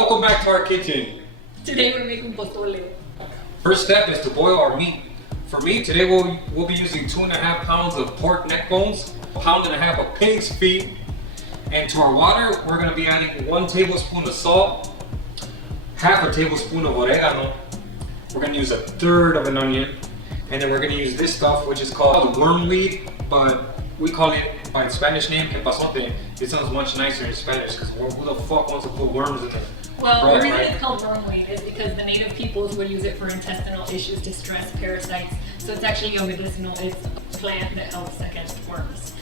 welcome back to our kitchen. Today we're making pozole. First step is to boil our meat. For meat, today we'll be using 2.5 pounds of pork neck bones, 1.5 pounds of pig's feet, and to our water, we're gonna be adding 1 tablespoon of salt, 1/2 tablespoon of oregano. We're gonna use 1/3 of an onion, and then we're gonna use this stuff, which is called wormweed, but we call it by its Spanish name, epazote. It sounds much nicer in Spanish, because who the fuck wants to put worms in there? Well, the reason it's called wormweed is because the native peoples would use it for intestinal issues, distress, parasites. So it's actually a medicinal, it's a plant that helps against worms.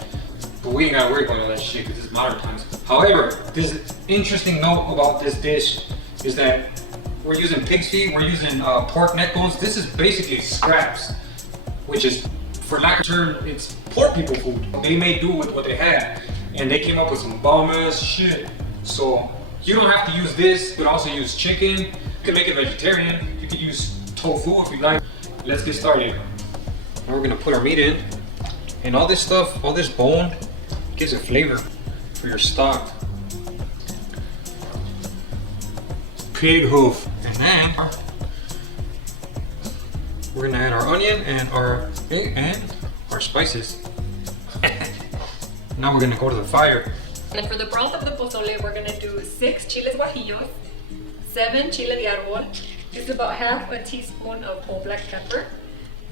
But we ain't gotta worry about all that shit because it's modern times. However, this interesting note about this dish is that we're using pig's feet, we're using pork neck bones. This is basically scraps, which is, for lack of a term, it's poor people food. They made do with what they had, and they came up with some bomb ass shit. So you don't have to use this, but also use chicken. You can make it vegetarian. You can use tofu if you like. Let's get started. Now we're gonna put our meat in, and all this stuff, all this bone, gives it flavor for your stock. Pig hoof, and then we're gonna add our onion and our spices. Now we're gonna go to the fire. And for the broth of the pozole, we're gonna do 6 chiles guajillos, 7 chile de arbol. It's about 1/2 teaspoon of whole black pepper.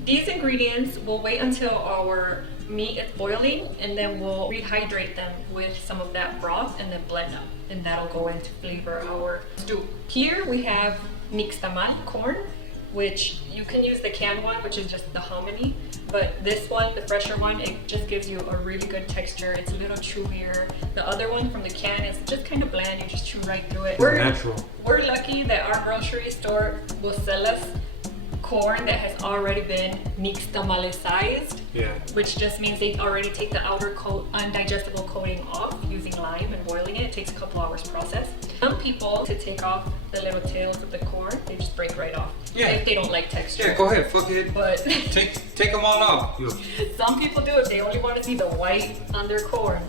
These ingredients will wait until our meat is boiling, and then we'll rehydrate them with some of that broth and then blend them, and that'll go in to flavor our stew. Here we have nixtamal corn, which you can use the canned one, which is just the hominy, but this one, the fresher one, it just gives you a really good texture. It's a little chewier. The other one from the can is just kind of bland. You just chew right through it. We're lucky that our grocery store will sell us corn that has already been nixtamalized, which just means they already take the outer coat, undigestible coating off using lime and boiling it. It takes a couple hours process. Some people, to take off the little tails of the corn, they just break right off. If they don't like texture. Yeah, go ahead, fuck it. But take them all off. Some people do it. They only want to see the white on their corn.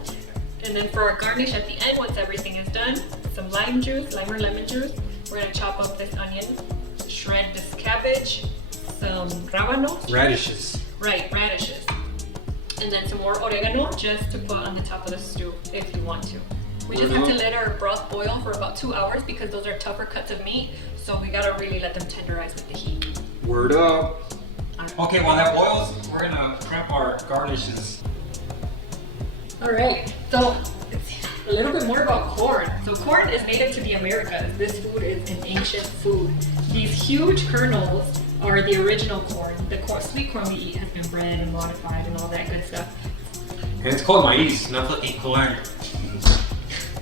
And then for our garnish at the end, once everything is done, some lime juice, lime or lemon juice. We're gonna chop up this onion, shred this cabbage, some rábanos. Radishes. Right, radishes. And then some more oregano just to put on the top of the stew if you want to. We just have to let our broth boil for about 2 hours because those are tougher cuts of meat, so we gotta really let them tenderize with the heat. Word up. Okay, while that boils, we're gonna prep our garnishes. All right, so a little bit more about corn. So corn is native to the Americas. This food is an ancient food. These huge kernels are the original corn. The sweet corn we eat has been bred and modified and all that good stuff. And it's called maiz, not fucking corn.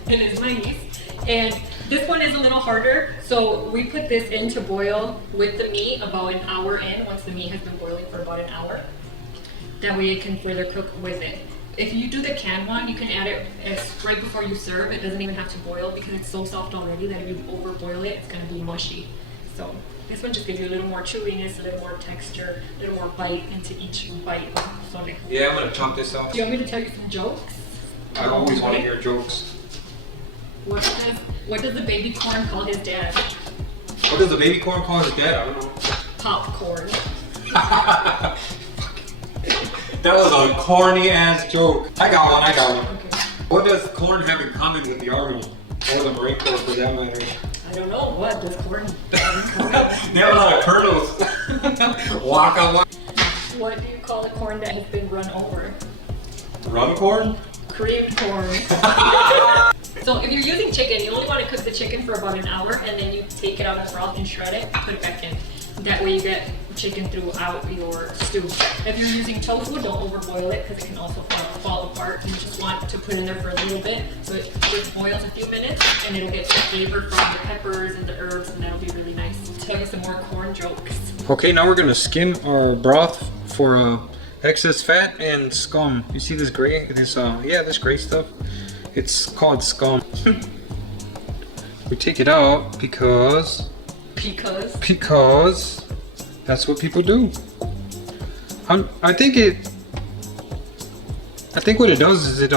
And it's maiz. And this one is a little harder. So we put this in to boil with the meat about an hour in, once the meat has been boiling for about an hour. That way it can further cook with it. If you do the canned one, you can add it right before you serve. It doesn't even have to boil because it's so soft already that if you overboil it, it's gonna be mushy. So this one just gives you a little more chewiness, a little more texture, a little more bite into each bite of pozole. Yeah, I'm gonna chunk this out. Do you want me to tell you some jokes? I always want to hear jokes. What does the baby corn call his dad? What does the baby corn call his dad? I don't know. Popcorn. That was a corny ass joke. I got one. Okay. What does corn have in common with the Army? Or the Marine Corps for that matter? I don't know. What does corn They have a lot of kernels. Waka waka. What do you call a corn that has been run over? Rum corn? Creamed corn. So if you're using chicken, you only want to cook the chicken for about an hour, and then you take it out of the broth and shred it, put it back in. That way you get chicken throughout your stew. If you're using tofu, don't overboil it because it can also fall apart. You just want to put in there for a little bit so it just boils a few minutes, and it'll get the flavor from the peppers and the herbs, and that'll be really nice. Tell you some more corn jokes. Okay, now we're gonna skim our broth for excess fat and scum. You see this gray? This gray stuff. It's called scum. We take it out because that's what people do. I think what it does is it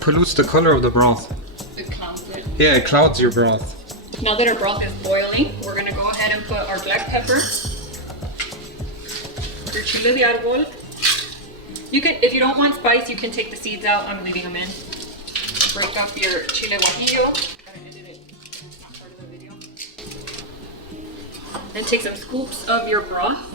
pollutes the color of the broth. It clouds it. Yeah, it clouds your broth. Now that our broth is boiling, we're gonna go ahead and put our black pepper, your chile de arbol. You can, if you don't want spice, you can take the seeds out. I'm leaving them in. Break up your chile guajillo. And take some scoops of your broth.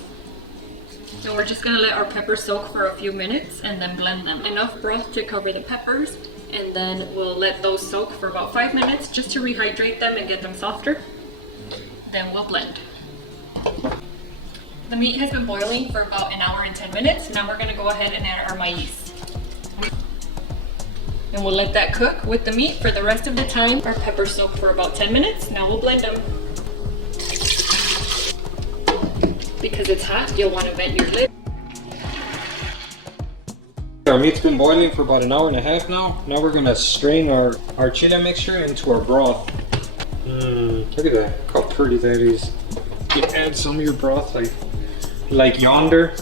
And we're just gonna let our peppers soak for a few minutes and then blend them. Enough broth to cover the peppers, and then we'll let those soak for about 5 minutes just to rehydrate them and get them softer. Then we'll blend. The meat has been boiling for about an hour and 10 minutes. Now we're gonna go ahead and add our maiz. And we'll let that cook with the meat for the rest of the time. Our peppers soak for about 10 minutes. Now we'll blend them. Because it's hot, you'll want to vent your lid. Our meat's been boiling for about an hour and a half now. Now we're gonna strain our chile mixture into our broth. Look at that, how pretty that is. You add some of your broth like yonder,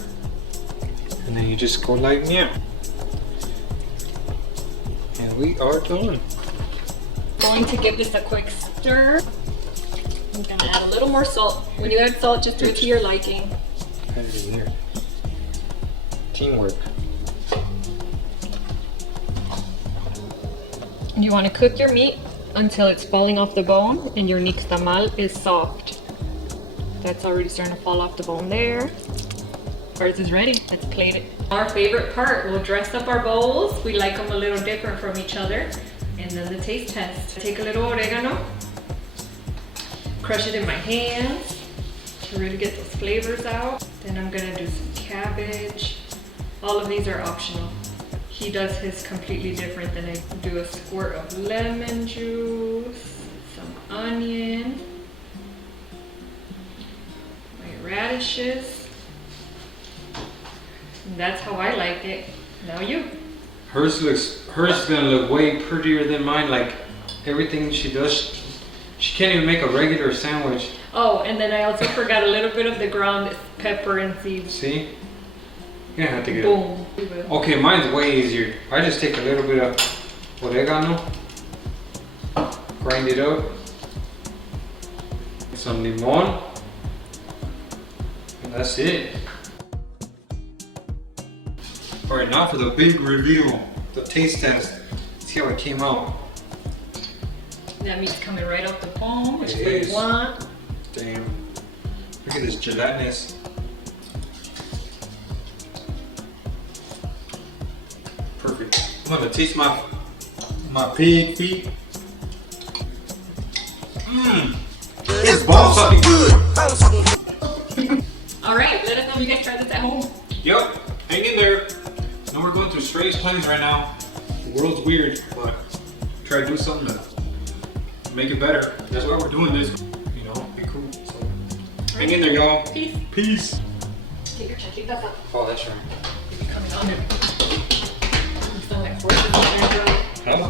and then you just go like yeah. And we are done. Going to give this a quick stir. I'm gonna add a little more salt. When you add salt, just do it to your liking. Add it in here. Teamwork. You want to cook your meat until it's falling off the bone and your nixtamal is soft. That's already starting to fall off the bone there. Ours is ready. Let's plate it. Our favorite part, we'll dress up our bowls. We like them a little different from each other. And then the taste test. Take a little oregano. Crush it in my hands to really get those flavors out. Then I'm gonna do some cabbage. All of these are optional. He does his completely different than I do. A squirt of lemon juice, some onion, my radishes. And that's how I like it. Now you. Hers is gonna look way prettier than mine. Like everything she does, she can't even make a regular sandwich. Oh, and then I also forgot a little bit of the ground pepper and seeds. See? You're gonna have to get Boom. it. Okay, mine's way easier. I just take a little bit of oregano, grind it up, some limon, and that's it. Alright, now for the big reveal, the taste test. See how it came out. That meat's coming right off the bone, which It we is. want. Damn. Look at this gelatinous. Perfect. I'm gonna taste my pig feet. It's bone sucking good. Alright, let us know if you guys try this at home. Yep, hang in there. Now we're going through strange times right now. The world's weird, but try to do something to make it better. That's why we're doing this. You know, be cool. So hang in there, y'all. Peace. Peace. Take your chanclitas out. Oh, that's right. Coming on it. You sound like horses out there, bro. Hello.